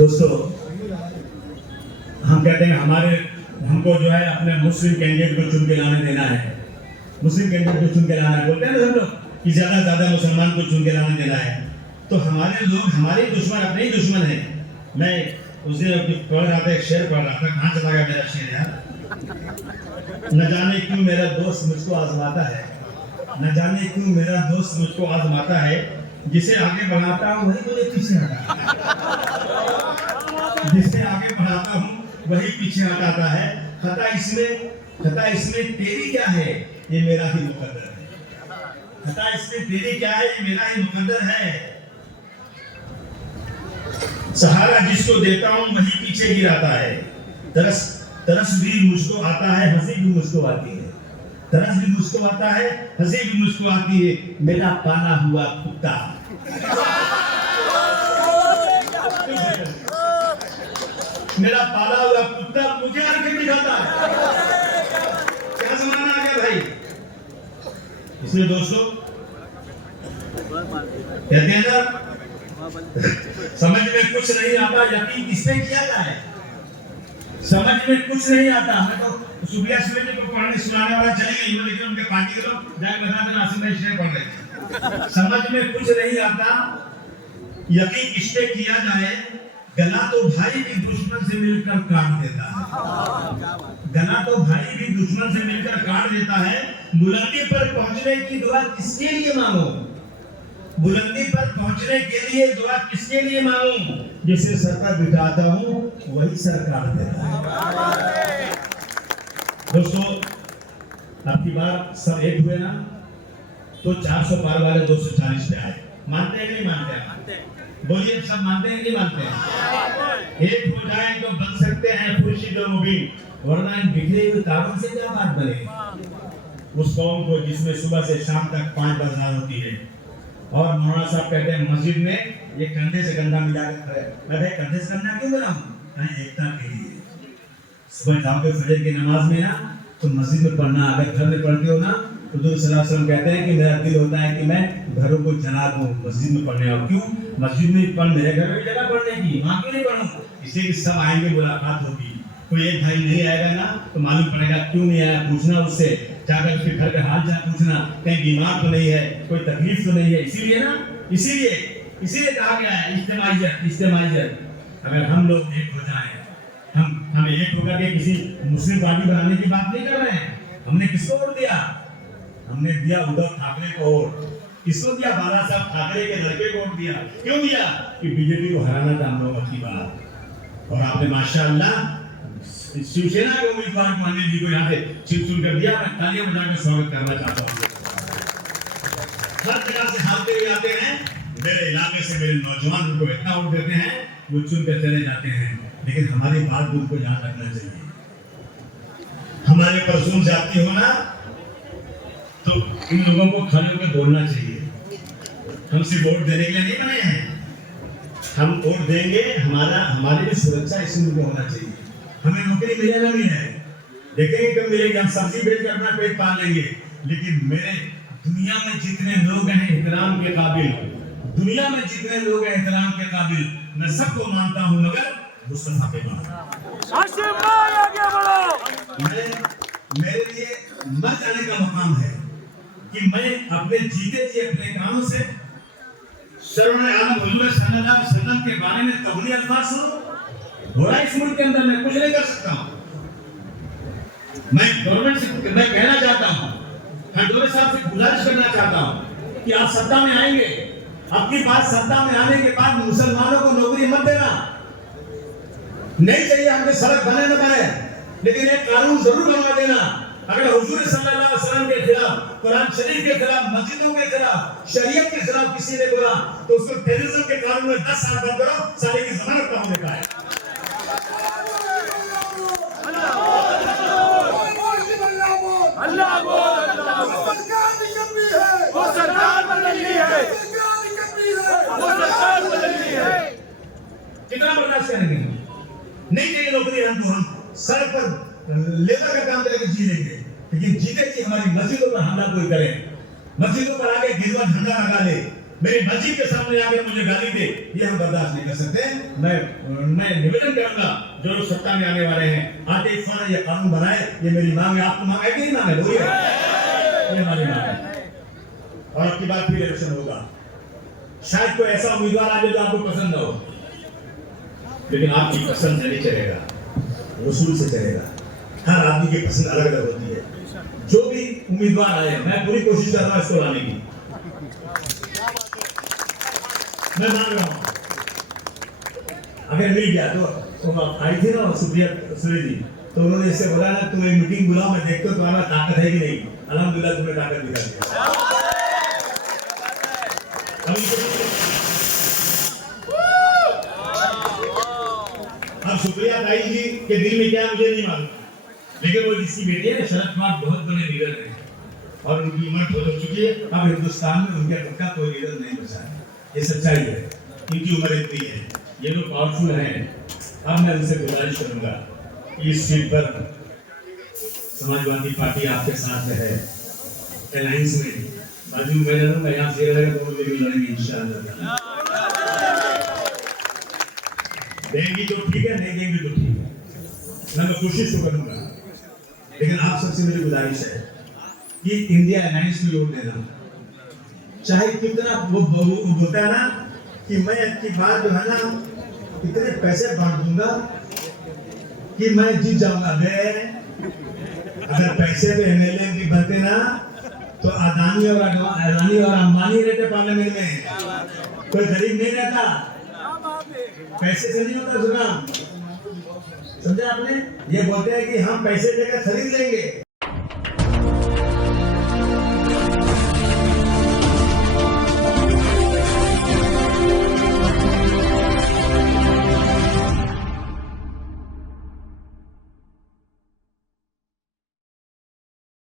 दोस्तों, हम कहते हैं हमको जो है अपने मुस्लिम कैंडिडेट को चुन के लाने देना है। मुस्लिम कैंडिडेट को चुन के लाना है, बोलते हैं ना हम लोग कि ज्यादा से ज्यादा मुसलमान को चुन के लाने देना है। तो हमारे लोग हमारे दुश्मन अपने ही दुश्मन है। मैं उस दिन पढ़ रहा था, एक शेर पढ़ रहा था, कहाँ चला गया मेरा शेर यार। न जाने क्यों मेरा दोस्त मुझको आजमाता है, न जाने क्यों मेरा दोस्त मुझको आजमाता है, जिसे आगे बढ़ाता हूँ वही मुझे पीछे हटाता है, जिसे आगे बढ़ाता हूँ वही पीछे हटाता है। खता इसमें तेरी क्या है, ये मेरा ही मुकद्दर है। खता इसमें तेरी क्या है, ये मेरा ही मुकद्दर है। सहारा जिसको देता हूँ वही पीछे गिराता है। तरस भी मुझको आता है, हंसी भी मुझको आती है। तरस भी मुझको आता है, हंसी भी मुझको आती है। मेरा पाला हुआ कुत्ता मेरा पाला हुआ कुत्ता मुझे आके दिखाता है। क्या जमाना आ गया भाई। इसलिए दोस्तों कहते हैं ना, समझ में कुछ नहीं आता यकीन किसने किया जाए। समझ में कुछ नहीं आता। मैं तो सुबिया सूरज को पढ़ने सुनाने वाला चले गए, लेकिन उनके पार्टी के लोग जाके बता देना आसिम भाई शेर पढ़ रहे थे। समझ में कुछ नहीं आता यकीन किसने किया जाए। गला तो भाई भी दुश्मन से मिलकर काट देता है। गला तो भाई भी दुश्मन से मिलकर काट देता है। बुलंदी पर पहुंचने की दुआ किसके लिए मांगो, बुलंदी पर पहुंचने के लिए दुआ किसके लिए मांगूं, जिसे सर पर बिठाता हूं वही सर काट देता है। दोस्तों, अब की बार सब एक हुए ना, तो 400 पार वाले 240 पे आए। मानते हैं कि नहीं मानते हैं? बोलिए, सब मानते हैं कि नहीं मानते हैं? एक हो जाए तो बन सकते हैं खुर्शीद और मुबीन, वरना इन बिखरे हुए तारों से क्या बात बने। उस कौम को जिसमें सुबह से शाम तक 5 बाजार होती है, और मौलाना साहब कहते हैं मस्जिद में ये कंधे से कंधा मिला के खड़े। मैं भाई कंधे से कंधा क्यों मिलाऊं? कहीं एकता के लिए। सुबह जाओगे फजर की नमाज में ना, तो मस्जिद में पढ़ना। अगर घर में पढ़ते हो ना, तो हज़रत सल्लल्लाहु अलैहि वसल्लम कहते हैं कि मेरा दिल होता है कि मैं घरों को जला दूं, मस्जिद में पढ़ने आऊं। क्यों? मस्जिद में पढ़, मेरे घर में भी जगह पढ़ने की, वहां क्यों नहीं पढ़ूं? इसलिए कि सब आएंगे, मुलाकात होगी। कोई एक भाई नहीं आएगा ना, तो मालूम पड़ेगा क्यों नहीं आया, पूछना उससे, जाकर उसके घर का हाल चाल पूछना, कहीं बीमार तो नहीं है, कोई तकलीफ तो नहीं है। इसीलिए ना, इसीलिए कहा गया है इज्तिमाइयत। अगर हम लोग एक हो जाएं, हम एक होकर के किसी मुस्लिम पार्टी बनाने की बात नहीं कर रहे हैं। हमने किसको वोट दिया? हमने दिया उद्धव ठाकरे को वोट। किसको दिया? बाला साहब ठाकरे के लड़के को वोट दिया। क्यों दिया? कि बीजेपी को हराना था हम लोगों की बात। और आपने माशाअल्लाह शिवसेना के उम्मीदवार को अनिल जी को यहाँ से चुन कर दिया। मैं तालियां बजाकर स्वागत करना चाहता हूँ। हर जगह से हारते हुए आते हैं, मेरे इलाके से मेरे नौजवान उनको इतना वोट देते हैं, वो चुन कर चले जाते हैं। लेकिन हमारी बात को उनको याद रखना चाहिए। हमारे पर जुल्म जाती हो ना, तो इन लोगों को खड़े होकर बोलना चाहिए। हम सिर्फ वोट देने के लिए नहीं बने हैं। हम वोट देंगे, हमारी भी सुरक्षा इस मुल्क में होना चाहिए। हमें नौकरी मिलेगा भी है, देखेंगे कब मिलेगी। हम सब्जी बेच कर अपना पेट पाल लेंगे। लेकिन मेरे दुनिया में जितने लोग हैं एहतराम के काबिल, दुनिया में जितने लोग हैं एहतराम के काबिल, मैं सबको मानता हूं, मगर मुस्तफा पे मेरे लिए मर जाने का मकाम है कि मैं अपने जीते जी अपने कामों से शर्म आलम हुजूर सल्लल्लाहु अलैहि वसल्लम के बारे में तबलीग अल्फाज सुनो। थोड़ा इस मुल्क के अंदर मैं कुछ नहीं कर सकता हूं। मैं गवर्नमेंट से मैं कहना चाहता हूं, खंडोरे साहब से गुजारिश करना चाहता हूं कि आप सत्ता में आएंगे, आपकी बात सत्ता में आने के बाद मुसलमानों को नौकरी मत देना। नहीं चाहिए हमने सड़क बने न बने, लेकिन एक कानून जरूर बनवा देना। अगर हुजूर सल्लल्लाहु अलैहि वसल्लम के खिलाफ, कुरान शरीफ के खिलाफ, मस्जिदों के खिलाफ, शरीयत के खिलाफ किसी ने बोला, तो उसको टेररिज्म के कानून में 10 साल बंद करो, साले की जमानत का होने का है। कितना बर्दाश्त करेंगे? नहीं चाहिए नौकरी। हम सड़क पर लेबर का काम करके जी लेंगे, लेकिन जीते जी हमारी मस्जिदों पर हमला कोई करे, मस्जिदों पर आके गिरवा झंडा लगा ले, मेरी मस्जिद के सामने आकर मुझे गाली दे, ये हम बर्दाश्त नहीं कर सकते। मैं निवेदन करूंगा जो लोग सत्ता में आने वाले हैं, आते ही फौरन ये कानून बनाए। ये मेरी मांग है, आपको मांग है कि नहीं मांग है? बोलिए, ये हमारी मांग है। और आपकी बात फिर इलेक्शन होगा, शायद कोई ऐसा उम्मीदवार आ जाए जो आपको पसंद ना हो, लेकिन आपकी पसंद से नहीं चलेगा, वसूल से चलेगा। हर आदमी की पसंद अलग अलग होती है। जो भी उम्मीदवार आए, मैं पूरी कोशिश कर रहा हूं इसको लाने की, मैं मान रहा हूं। अगर मिल गया तो आप आई थी ना सुप्रिया सुरे जी, तो उन्होंने इससे बोला ना तुम एक मीटिंग बुलाओ, मैं देखता हूं तुम्हारा ताकत है कि नहीं। अल्हम्दुलिल्लाह तुम्हें ताकत दिखा दिया। अब सुप्रिया ताई जी के दिल में क्या मुझे नहीं मालूम, लेकिन वो जिसकी बेटी है शरद कुमार बहुत बड़े लीडर हैं और उनकी उम्र हो चुकी है। अब हिंदुस्तान में उनके खुद का कोई लीडर नहीं बचा है, ये सच्चाई है। इनकी उम्र इतनी है, ये लोग पावरफुल हैं। अब मैं उनसे गुजारिश करूंगा कि इस सीट पर समाजवादी पार्टी आपके साथ है, अलायंस में बाजू में लड़ूंगा, यहाँ से लड़ेगा तो मुझे भी लड़ेंगे इंशाअल्लाह। देंगी तो ठीक है, नहीं देंगी तो ठीक है, मैं कोशिश तो करूंगा। लेकिन आप सबसे मेरी गुजारिश है कि इंडिया अलायंस में वोट देना, चाहे कितना वो बोलता है ना कि मैं आपकी बात जो है ना इतने पैसे बांट दूंगा कि मैं जीत जाऊंगा। अगर पैसे पे एमएलए भी बनते ना तो अदानी और अंबानी रहते पार्लियामेंट में, कोई गरीब नहीं रहता। पैसे से नहीं होता सुना, समझे आपने? ये बोलते हैं कि हम पैसे देकर खरीद लेंगे।